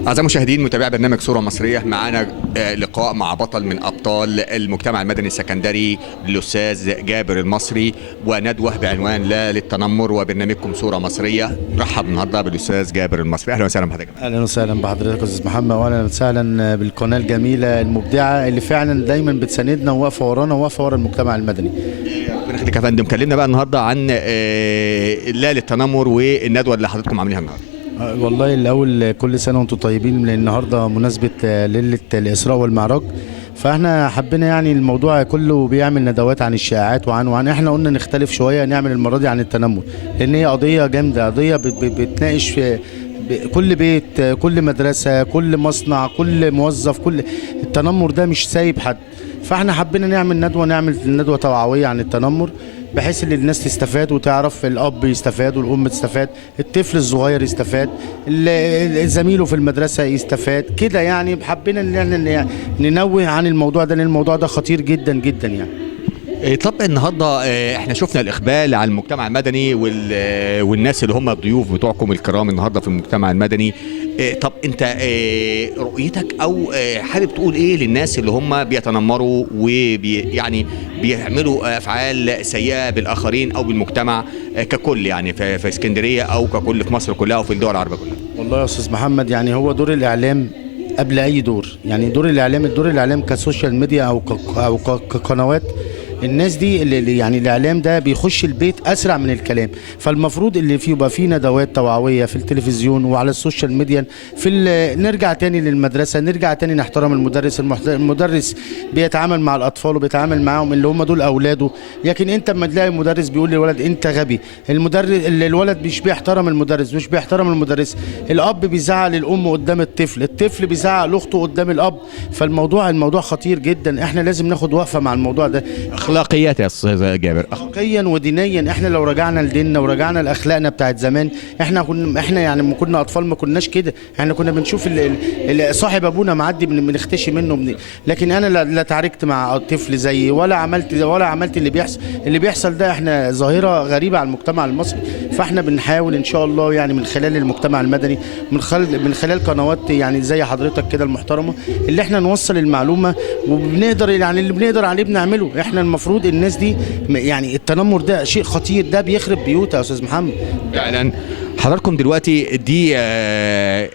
أعزائي المشاهدين متابعي برنامج صورة مصرية، معانا لقاء مع بطل من أبطال المجتمع المدني السكندري الأستاذ جابر المصري، وندوة بعنوان لا للتنمر، وبرنامجكم صورة مصرية. رحب النهارده بالأستاذ جابر المصري. أهلا وسهلا بحضرتك. اهلا وسهلا بحضرتك استاذ محمد، واهلا وسهلا بالقناه الجميله المبدعه اللي فعلا دايما بتساندنا وواقفه ورانا وواقفه ورا المجتمع المدني. ربنا يخليك يا فندم. كلمنا بقى النهارده عن لا للتنمر والندوة اللي حضرتكم عاملينها النهارده. والله الاول كل سنه وانتم طيبين، لان النهارده مناسبه ليله الاسراء والمعراج، فاحنا حبينا يعني الموضوع كله بيعمل ندوات عن الشائعات وعن احنا قلنا نختلف شويه، نعمل المره دي عن التنمر، لان هي قضيه جامده، قضيه بتناقش في كل بيت، كل مدرسه، كل مصنع، كل موظف، كل التنمر ده مش سايب حد. فاحنا حبينا نعمل ندوه توعويه عن التنمر، بحيث ان الناس تستفاد وتعرف، الاب يستفاد والام تستفاد، الطفل الصغير يستفاد، زميله في المدرسه يستفاد كده. يعني حبينا ان احنا ننوه عن الموضوع ده، لان الموضوع ده خطير جدا جدا يعني. طب النهارده احنا شفنا الاقبال على المجتمع المدني والناس اللي هم الضيوف بتوعكم الكرام النهارده في المجتمع المدني. طب انت رؤيتك او حابب تقول ايه للناس اللي هم بيتنمروا يعني بيعملوا افعال سيئه بالاخرين او بالمجتمع ككل، يعني في اسكندريه او ككل في مصر كلها وفي الدول العربيه كلها؟ والله يا استاذ محمد، يعني هو دور الاعلام قبل اي دور، يعني دور الاعلام كسوشيال ميديا او كقنوات. الناس دي اللي يعني الاعلام ده بيخش البيت اسرع من الكلام، فالمفروض اللي فيه يبقى فيه ندوات توعويه في التلفزيون وعلى السوشيال ميديا. نرجع تاني للمدرسه، نرجع تاني نحترم المدرس. المدرس بيتعامل مع الاطفال وبيتعامل معاهم اللي هم دول اولاده. لكن انت اما تلاقي مدرس بيقول للولد انت غبي، الولد مش بيحترم المدرس، مش بيحترم المدرس. الاب بيزعق للام قدام الطفل بيزعق لاخته قدام الاب. فالموضوع خطير جدا، احنا لازم ناخد وقفه مع الموضوع ده. اخلاقيات يا استاذ جابر، اخلاقيا ودينيا. احنا لو رجعنا لديننا ورجعنا لاخلاقنا بتاعت زمان، احنا يعني لما كنا اطفال ما كناش كده. احنا كنا بنشوف صاحب ابونا معدي بنختشي منه. لكن انا لا تعاركت مع طفل زيي ولا عملت اللي بيحصل ده. احنا ظاهره غريبه على المجتمع المصري. فاحنا بنحاول ان شاء الله يعني من خلال المجتمع المدني، من خلال قنوات يعني زي حضرتك كده المحترمه، اللي احنا نوصل المعلومه، وبنقدر يعني اللي بنقدر عليه بنعمله. احنا المفروض الناس دي يعني التنمر ده شيء خطير، ده بيخرب بيوتها يا استاذ محمد. فعلا حضراتكم دلوقتي دي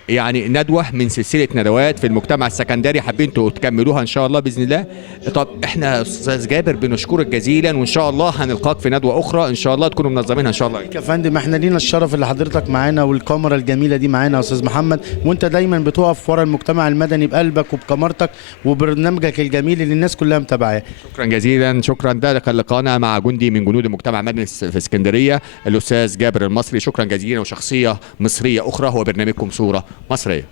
يعني ندوة من سلسلة ندوات في المجتمع السكندري، حابين تكملوها إن شاء الله بإذن الله. طب إحنا أستاذ جابر بنشكرك جزيلا، وإن شاء الله هنلقاك في ندوة أخرى إن شاء الله تكونوا منظمينها إن شاء الله. يا فندم إحنا لينا الشرف اللي حضرتك معانا والكاميرا الجميلة دي معانا يا أستاذ محمد، وأنت دايما بتقف ورا المجتمع المدني بقلبك وبكاميرتك وبرنامجك الجميل اللي الناس كلها متابعاه. شكرا جزيلا، شكرا. ده كان لقاءنا مع جندي من جنود المجتمع المدني في اسكندرية الأستاذ جابر المصري. شكرا جزيلا، وشخصية مصرية أخرى هو برنامجكم صورة مصرية.